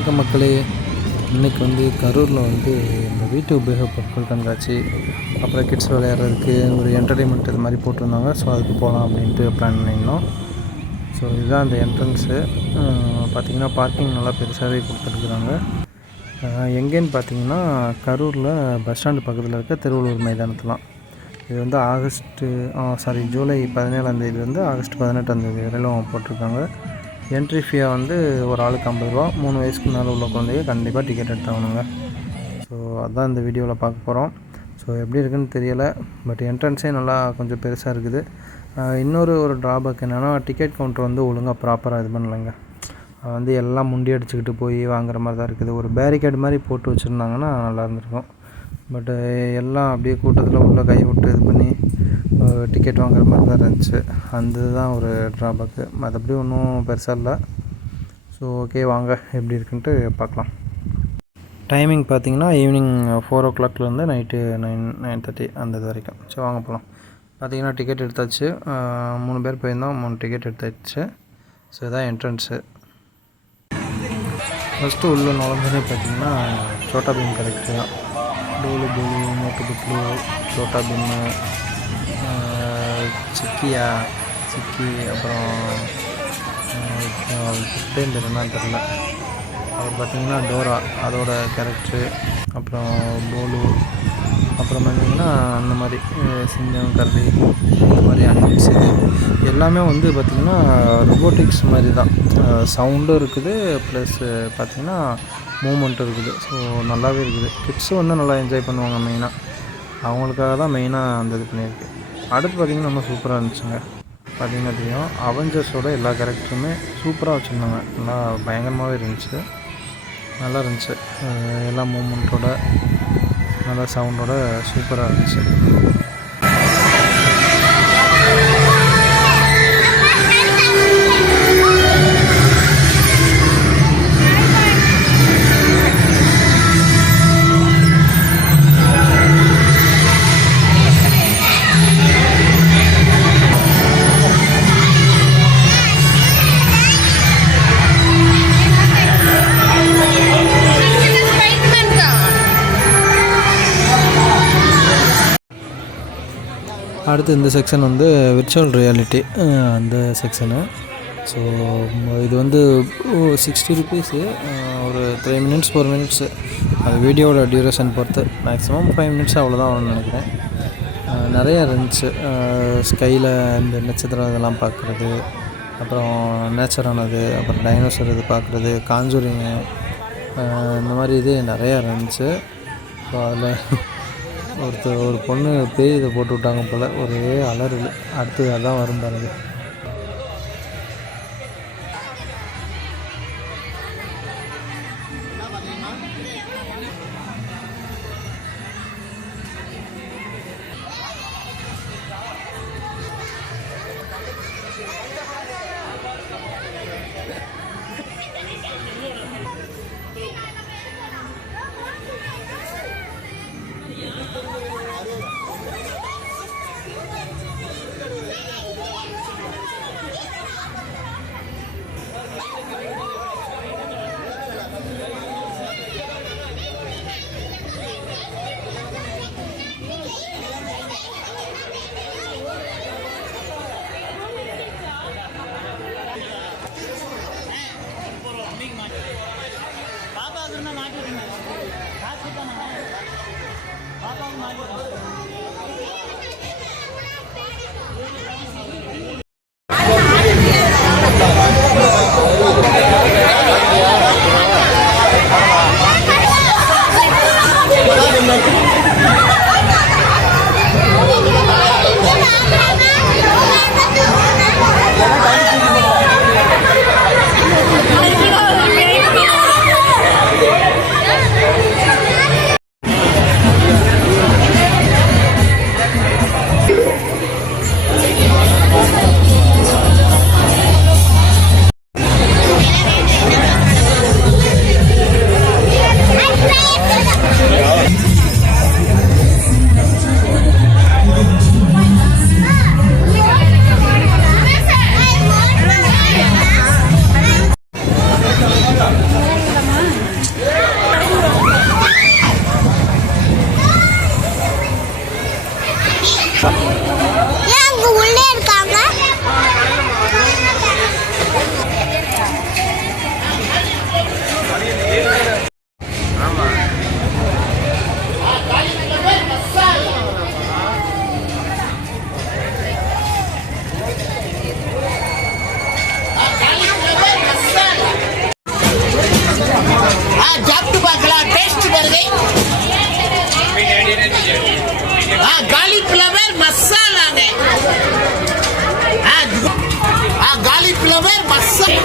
வணக்கம் மக்களே. இன்றைக்கி வந்து கரூரில் வந்து இந்த வீட்டு உபயோகப் பொருட்கள் கண்காட்சி, அப்புறம் கிட்ஸ் விளையாடுறதுக்கு ஒரு என்டர்டெயின்மெண்ட் இது மாதிரி போட்டிருந்தாங்க. ஸோ அதுக்கு போகலாம் அப்படின்ட்டு பிளான் பண்ணியிருந்தோம். ஸோ இதுதான் அந்த என்ட்ரன்ஸு. பார்த்திங்கன்னா பார்க்கிங் நல்லா பெருசாகவே கொடுத்துருக்குறாங்க. எங்கேன்னு பார்த்தீங்கன்னா கரூரில் பஸ் ஸ்டாண்டு பக்கத்தில் இருக்க திருவள்ளூர் மைதானத்துலாம். இது வந்து ஜூலை 17 ஆகஸ்ட் 18 வரையிலும் போட்டிருக்காங்க. என்ட்ரி ஃபீயாக வந்து ஒரு ஆளுக்கு 50 ரூபா. 3 வயசுக்கு மேலே உள்ள குழந்தைங்க கண்டிப்பாக டிக்கெட் எடுத்தாகணுங்க. ஸோ அதுதான் இந்த வீடியோவில் பார்க்க போகிறோம். ஸோ எப்படி இருக்குதுன்னு தெரியலை, பட் என்ட்ரன்ஸே நல்லா கொஞ்சம் பெருசாக இருக்குது. இன்னொரு ட்ராபேக் என்னென்னா, டிக்கெட் கவுண்டர் வந்து ஒழுங்காக ப்ராப்பராக இது பண்ணலைங்க. வந்து எல்லாம் முண்டி அடிச்சுக்கிட்டு போய் வாங்குற மாதிரி தான் இருக்குது. ஒரு பேரிகேட் மாதிரி போட்டு வச்சுருந்தாங்கன்னா நல்லா இருந்திருக்கும். பட்டு எல்லாம் அப்படியே கூட்டத்தில் உள்ள கை விட்டு இது பண்ணி டிக்கெட் வாங்குற மாதிரி தான் இருந்துச்சு. அந்த தான் ஒரு ட்ராபேக்கு. மற்றபடி ஒன்றும் பெருசாக இல்லை. ஸோ ஓகே, வாங்க எப்படி இருக்குன்ட்டு பார்க்கலாம். டைமிங் பார்த்திங்கன்னா ஈவினிங் 4 o'clockலேருந்து நைட்டு 9:30 அந்த இது வரைக்கும். சரி வாங்க போகலாம். பார்த்திங்கன்னா டிக்கெட் எடுத்தாச்சு. 3 பேர் போயிருந்தோம், 3 டிக்கெட் எடுத்தாச்சு. ஸோ இதான் என்ட்ரன்ஸு. ஃபஸ்ட்டு உள்ள நுழைஞ்சோன்னே பார்த்திங்கன்னா சோட்டா பீம் கரெக்டு தான். டோலு மோட்டு புட்லு, சோட்டா பீமு, சிக்கி, அப்புறம் பேர் என்னன்னு தெரில. அவர் பார்த்திங்கன்னா டோரா அதோட கேரக்டரு, அப்புறம் போலு, அப்புறம் பார்த்திங்கன்னா அந்த மாதிரி சிங்கம், கரடி, இந்த மாதிரி அனிமல்ஸ் எல்லாமே வந்து பார்த்திங்கன்னா ரொபோட்டிக்ஸ் மாதிரி தான். சவுண்டும் இருக்குது, ப்ளஸ் பார்த்திங்கன்னா மூமெண்ட்டும் இருக்குது. ஸோ நல்லாவே இருக்குது. கிட்ஸும் வந்து நல்லா என்ஜாய் பண்ணுவாங்க. மெயினாக அவங்களுக்காக தான் மெயினாக அந்த இது பண்ணியிருக்கு. அடுத்து பார்த்திங்கன்னா ரொம்ப சூப்பராக இருந்துச்சுங்க. பார்த்திங்கன்னா தெரியும், அவெஞ்சர்ஸோட எல்லா கேரக்டருமே சூப்பராக வச்சுருந்தாங்க. நல்லா பயங்கரமாகவே இருந்துச்சு, நல்லா இருந்துச்சு. எல்லா மூமெண்ட்டோட நல்லா சவுண்டோட சூப்பராக இருந்துச்சு. அடுத்து இந்த செக்ஷன் வந்து விர்ச்சுவல் ரியாலிட்டி அந்த செக்ஷனு. ஸோ இது வந்து 60 rupees. ஒரு 3 minutes 4 minutes அது வீடியோட டியூரேஷன் பொறுத்து. மேக்ஸிமம் 5 minutes அவ்வளோதான் வரும்னு நினைக்கிறேன். நிறையா இருந்துச்சு. ஸ்கையில் இந்த நட்சத்திரம் இதெல்லாம் பார்க்குறது, அப்புறம் நேச்சரானது, அப்புறம் டைனோசர் இது பார்க்குறது, காஞ்சூரிங்கு, இந்த மாதிரி இது நிறையா இருந்துச்சு. ஸோ அதில் ஒரு பொண்ணு பேய் இதை போட்டு விட்டாங்க போல், ஒரே அலறல். அடுத்தது அதான் வரும் பாருங்க. உள்ளே இருக்காங்க. காலிஃப்ளவர் மசாலாங்க. காலிஃப்ளவர் மசாலா.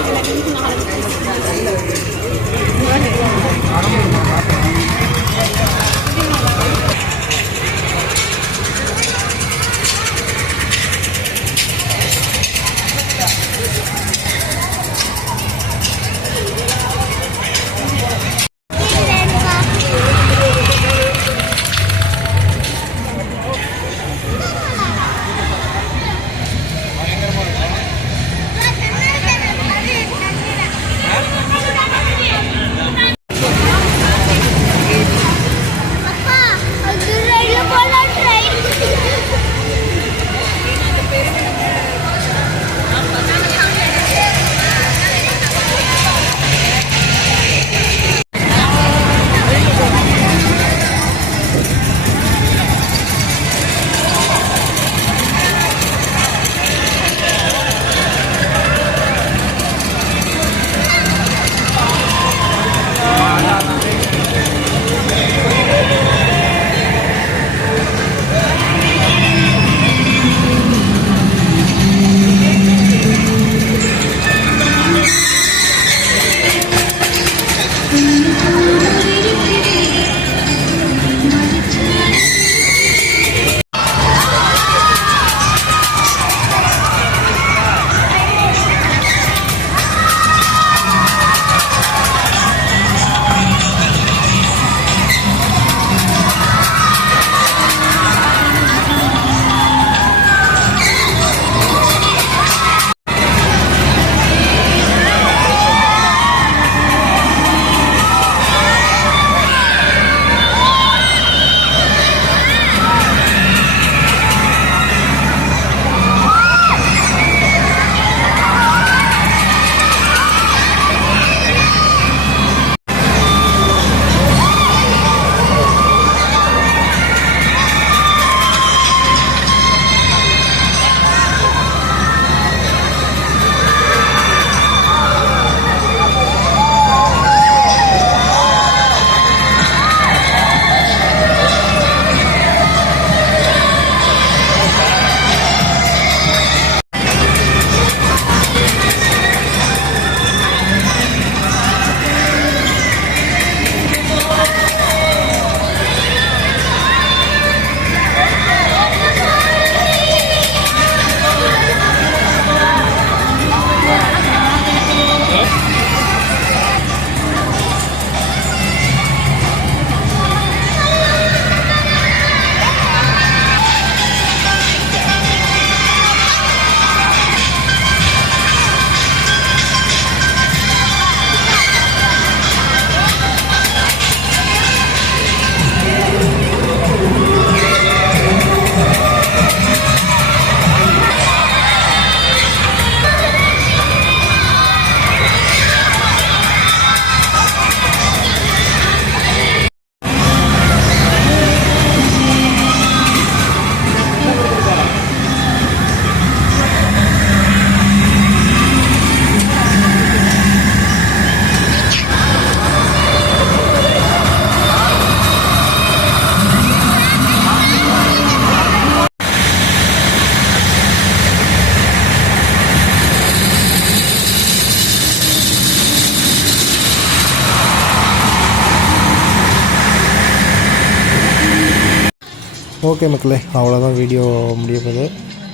ஓகே மக்களே, அவ்வளோதான் வீடியோ முடிய போகுது.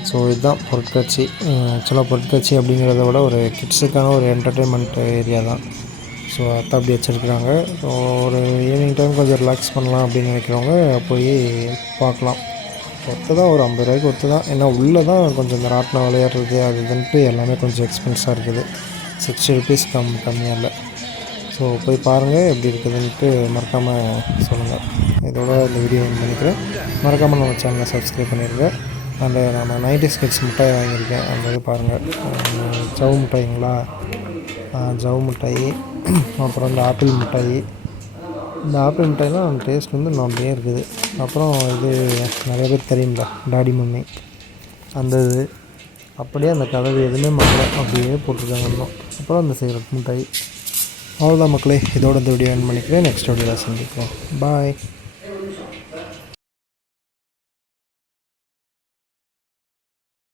ஸோ இதுதான் பொருட்காட்சி. ஆக்சுவலாக பொருட்காட்சி அப்படிங்கிறத விட ஒரு கிட்ஸுக்கான ஒரு என்டர்டெயின்மெண்ட் ஏரியா தான். ஸோ அதான் அப்படி வச்சுருக்குறாங்க. ஸோ ஒரு ஈவினிங் டைம் கொஞ்சம் ரிலாக்ஸ் பண்ணலாம் அப்படின்னு நினைக்கிறவங்க போய் பார்க்கலாம். ஒர்த்து தான், ஒரு 50 ரூபாய்க்கு ஒர்த்து தான். ஏன்னா உள்ளே தான் கொஞ்சம் இந்த ராட்டினம் விளையாடுறது அது இதுன்ட்டு எல்லாமே கொஞ்சம் எக்ஸ்பென்ஸாக இருக்குது. 60 ருபீஸ் கம்மியாக இல்லை. ஸோ போய் பாருங்கள் எப்படி இருக்குதுன்ட்டு மறக்காமல் சொல்லுங்கள். இதோட இந்த வீடியோ நினைக்கிறேன். மறக்காமல் நம்ம சேனலை சப்ஸ்கிரைப் பண்ணிடுங்க. அந்த நம்ம 90s கிட்ஸ் மிட்டாய் வாங்கியிருக்கேன். அந்த இது பாருங்கள், ஜவு மிட்டாய்ங்களா, ஜவு மிட்டாய். அப்புறம் இந்த ஆப்பிள் மிட்டாய். இந்த ஆப்பிள் மிட்டாய்லாம் டேஸ்ட் வந்து அப்படியே இருக்குது. அப்புறம் இது நிறைய பேர் தெரியும்ல, டாடி மம்மி அந்த இது அப்படியே அந்த கலர் எதுவுமே மாறல, அப்படியே போட்டிருக்காங்க இன்னும். அப்புறம் அந்த சிகரெட் மிட்டாய். அவ்வளோதான் மக்களே, இதோட இந்த வீடியோ எண்ட் பண்ணிக்கிறேன். நெக்ஸ்ட் வீடியோவில் சந்திக்கிறோம். பாய்.